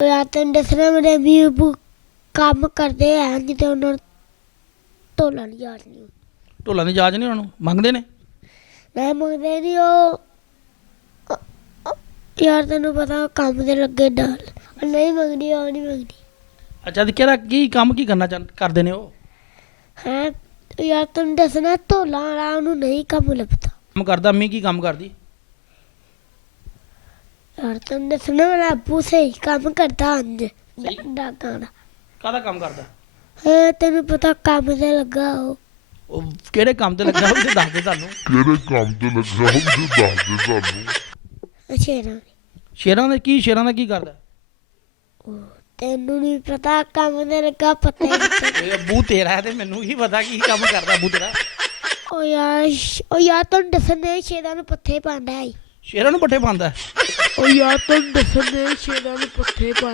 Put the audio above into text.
ਯਾਰ ਤੈਨੂੰ ਦੱਸਣਾ ਮੇਰੇ ਵੀ ਕੰਮ ਕਰਦੇ ਆ ਨਹੀਂ ਤੇ ਉਹਨਾਂ ਨੂੰ ਢੋਲਾ ਨਹੀਂ ਯਾਦ ਨਹੀਂ ਢੋਲਾਂ ਦੀ ਜਾਚ ਨਹੀਂ ਉਹਨਾਂ ਨੂੰ ਮੰਗਦੇ ਨੇ? ਮੈਂ ਮੰਗਦੇ ਨਹੀਂ ਉਹ ਯਾਰ ਤੈਨੂੰ ਪਤਾ ਕੰਮ ਦੇ ਲੱਗੇ ਨਾਲ ਨਹੀਂ ਮੰਗਦੀ ਉਹ ਨਹੀਂ ਮੰਗਦੀ। ਅੱਛਾ ਤੇ ਕਿਹੜਾ ਕੀ ਕੰਮ ਕੀ ਕਰਨਾ ਕਰਦੇ ਨੇ ਉਹ? ਹੈਂ ਯਾਰ ਤੈਨੂੰ ਦੱਸਣਾ ਢੋਲਾ ਵਾਲਾ ਉਹਨੂੰ ਨਹੀਂ ਕੰਮ ਲੱਭਦਾ। ਕੰਮ ਕਰਦਾ ਅੰਮੀ ਕੀ ਕੰਮ ਕਰਦੀ? ਯਾਰ ਤੈਨੂੰ ਦੱਸਣਾ ਮੇਰਾ ਅੱਬੂ ਸਹੀ ਕੰਮ ਕਰਦਾ ਅੰਜ ਡਾਕਾਂ ਦਾ। ਕਾਹਦਾ ਕੰਮ ਕਰਦਾ? ਤੈਨੂੰ ਪਤਾ ਕੰਮ ਤੇ ਲੱਗਾ ਉਹ ਕਿਹੜੇ ਕੰਮ ਤੇ ਲੱਗਾ ਉਹ ਤੇ ਦੱਸ ਦੇ ਸਾਨੂੰ। ਕਿਹੜੇ ਕੰਮ ਤੇ ਲੱਗਾ ਉਹ ਵੀ ਦੱਸ ਦੇ ਸਾਨੂੰ। ਸ਼ੇਰਾਂ ਸ਼ੇਰਾਂ ਦੇ ਕੀ ਕਰਦਾ? ਤੈਨੂੰ ਨਹੀਂ ਪਤਾ ਕੰਮ ਤੇ ਲੱਗਾ ਪਤਾ ਇਹ ਅੱਬੂ ਤੇਰਾ ਹੈ ਤੇ ਮੈਨੂੰ ਕੀ ਪਤਾ ਕੀ ਕੰਮ ਕਰਦਾ ਅੱਬੂ ਤੇਰਾ। ਉਹ ਯਾਰ ਤੈਨੂੰ ਦੱਸਣੇ ਸ਼ੇਰਾਂ ਨੂੰ ਪੱਠੇ ਪਾਉਂਦਾ ਹੈ। ਸ਼ੇਰਾਂ ਨੂੰ ਪੱਠੇ ਪਾਉਂਦਾ? ਉਹ ਯਾਰ ਤੈਨੂੰ ਦੱਸਣੇ ਸ਼ੇਰਾਂ ਨੂੰ ਪੱਠੇ ਪਾ